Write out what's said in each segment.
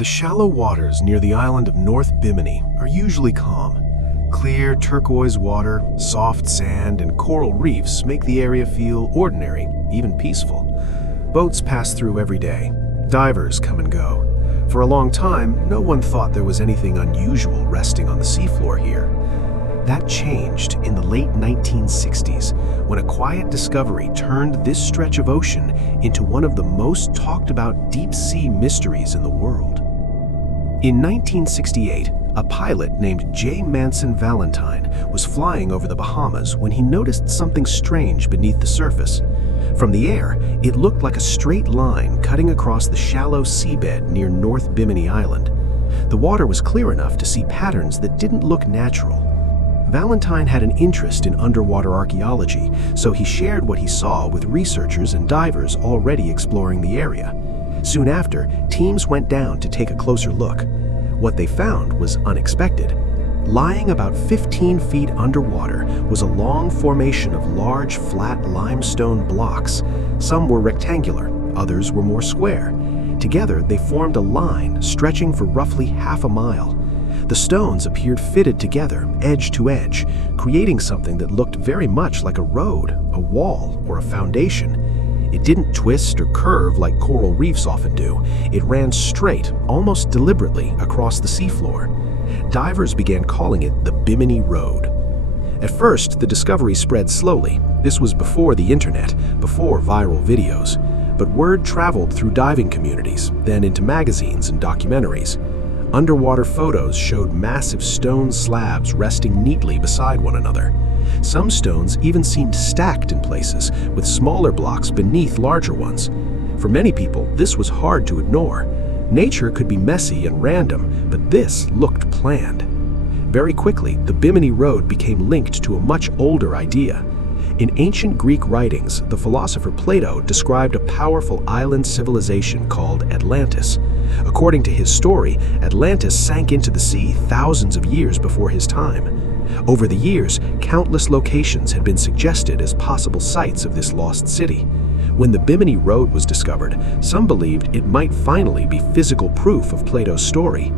The shallow waters near the island of North Bimini are usually calm. Clear turquoise water, soft sand, and coral reefs make the area feel ordinary, even peaceful. Boats pass through every day. Divers come and go. For a long time, no one thought there was anything unusual resting on the seafloor here. That changed in the late 1960s when a quiet discovery turned this stretch of ocean into one of the most talked about deep-sea mysteries in the world. In 1968, a pilot named J. Manson Valentine was flying over the Bahamas when he noticed something strange beneath the surface. From the air, it looked like a straight line cutting across the shallow seabed near North Bimini Island. The water was clear enough to see patterns that didn't look natural. Valentine had an interest in underwater archaeology, so he shared what he saw with researchers and divers already exploring the area. Soon after, teams went down to take a closer look. What they found was unexpected. Lying about 15 feet underwater was a long formation of large, flat limestone blocks. Some were rectangular, others were more square. Together, they formed a line stretching for roughly half a mile. The stones appeared fitted together, edge to edge, creating something that looked very much like a road, a wall, or a foundation. It didn't twist or curve like coral reefs often do. It ran straight, almost deliberately, across the seafloor. Divers began calling it the Bimini Road. At first, the discovery spread slowly. This was before the internet, before viral videos. But word traveled through diving communities, then into magazines and documentaries. Underwater photos showed massive stone slabs resting neatly beside one another. Some stones even seemed stacked in places, with smaller blocks beneath larger ones. For many people, this was hard to ignore. Nature could be messy and random, but this looked planned. Very quickly, the Bimini Road became linked to a much older idea. In ancient Greek writings, the philosopher Plato described a powerful island civilization called Atlantis. According to his story, Atlantis sank into the sea thousands of years before his time. Over the years, countless locations had been suggested as possible sites of this lost city. When the Bimini Road was discovered, some believed it might finally be physical proof of Plato's story.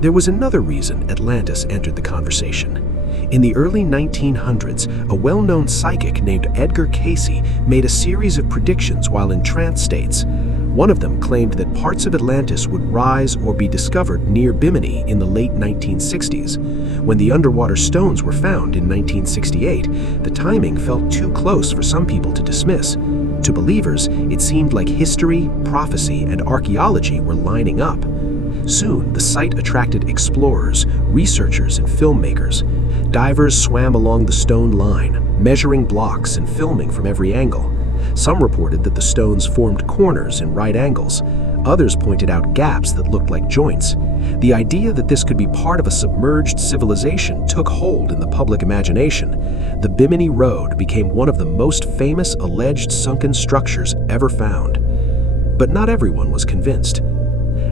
There was another reason Atlantis entered the conversation. In the early 1900s, a well-known psychic named Edgar Cayce made a series of predictions while in trance states. One of them claimed that parts of Atlantis would rise or be discovered near Bimini in the late 1960s. When the underwater stones were found in 1968, the timing felt too close for some people to dismiss. To believers, it seemed like history, prophecy, and archaeology were lining up. Soon, the site attracted explorers, researchers, and filmmakers. Divers swam along the stone line, measuring blocks and filming from every angle. Some reported that the stones formed corners and right angles. Others pointed out gaps that looked like joints. The idea that this could be part of a submerged civilization took hold in the public imagination. The Bimini Road became one of the most famous alleged sunken structures ever found. But not everyone was convinced.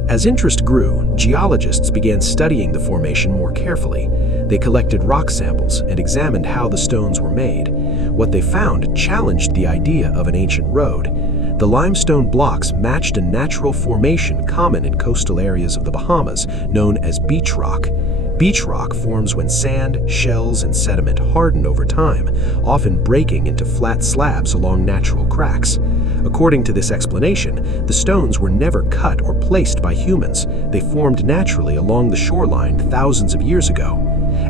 As interest grew, geologists began studying the formation more carefully. They collected rock samples and examined how the stones were made. What they found challenged the idea of an ancient road. The limestone blocks matched a natural formation common in coastal areas of the Bahamas, known as beachrock. Beachrock forms when sand, shells, and sediment harden over time, often breaking into flat slabs along natural cracks. According to this explanation, the stones were never cut or placed by humans. They formed naturally along the shoreline thousands of years ago.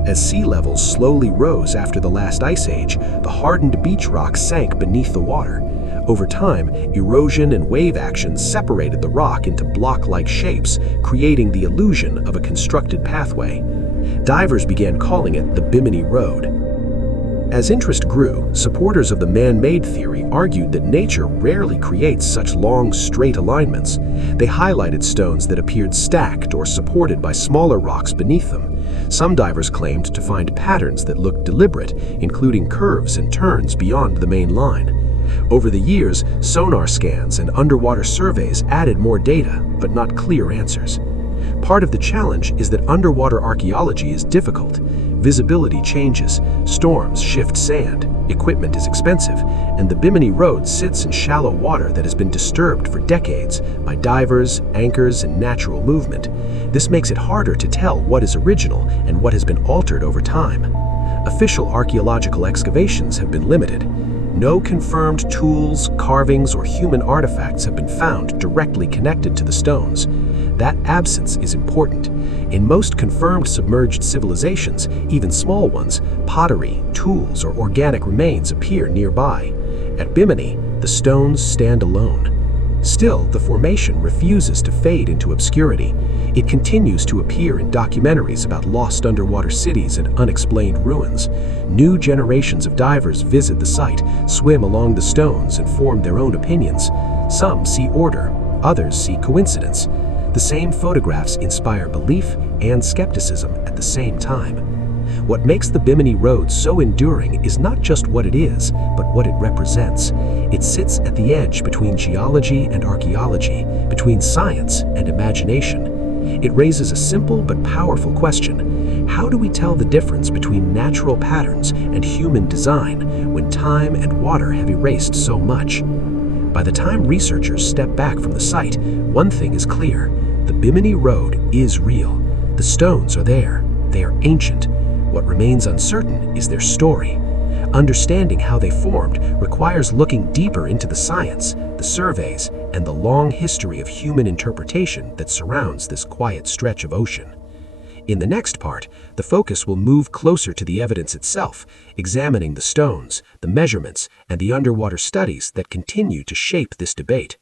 As sea levels slowly rose after the last ice age, the hardened beach rock sank beneath the water. Over time, erosion and wave action separated the rock into block-like shapes, creating the illusion of a constructed pathway. Divers began calling it the Bimini Road. As interest grew, supporters of the man-made theory argued that nature rarely creates such long, straight alignments. They highlighted stones that appeared stacked or supported by smaller rocks beneath them. Some divers claimed to find patterns that looked deliberate, including curves and turns beyond the main line. Over the years, sonar scans and underwater surveys added more data, but not clear answers. Part of the challenge is that underwater archaeology is difficult. Visibility changes, storms shift sand, equipment is expensive, and the Bimini Road sits in shallow water that has been disturbed for decades by divers, anchors, and natural movement. This makes it harder to tell what is original and what has been altered over time. Official archaeological excavations have been limited. No confirmed tools, carvings, or human artifacts have been found directly connected to the stones. That absence is important. In most confirmed submerged civilizations, even small ones, pottery, tools, or organic remains appear nearby. At Bimini, the stones stand alone. Still, the formation refuses to fade into obscurity. It continues to appear in documentaries about lost underwater cities and unexplained ruins. New generations of divers visit the site, swim along the stones, and form their own opinions. Some see order, others see coincidence. The same photographs inspire belief and skepticism at the same time. What makes the Bimini Road so enduring is not just what it is, but what it represents. It sits at the edge between geology and archaeology, between science and imagination. It raises a simple but powerful question. How do we tell the difference between natural patterns and human design when time and water have erased so much? By the time researchers step back from the site, one thing is clear. The Bimini Road is real. The stones are there. They are ancient. What remains uncertain is their story. Understanding how they formed requires looking deeper into the science, the surveys, and the long history of human interpretation that surrounds this quiet stretch of ocean. In the next part, the focus will move closer to the evidence itself, examining the stones, the measurements, and the underwater studies that continue to shape this debate.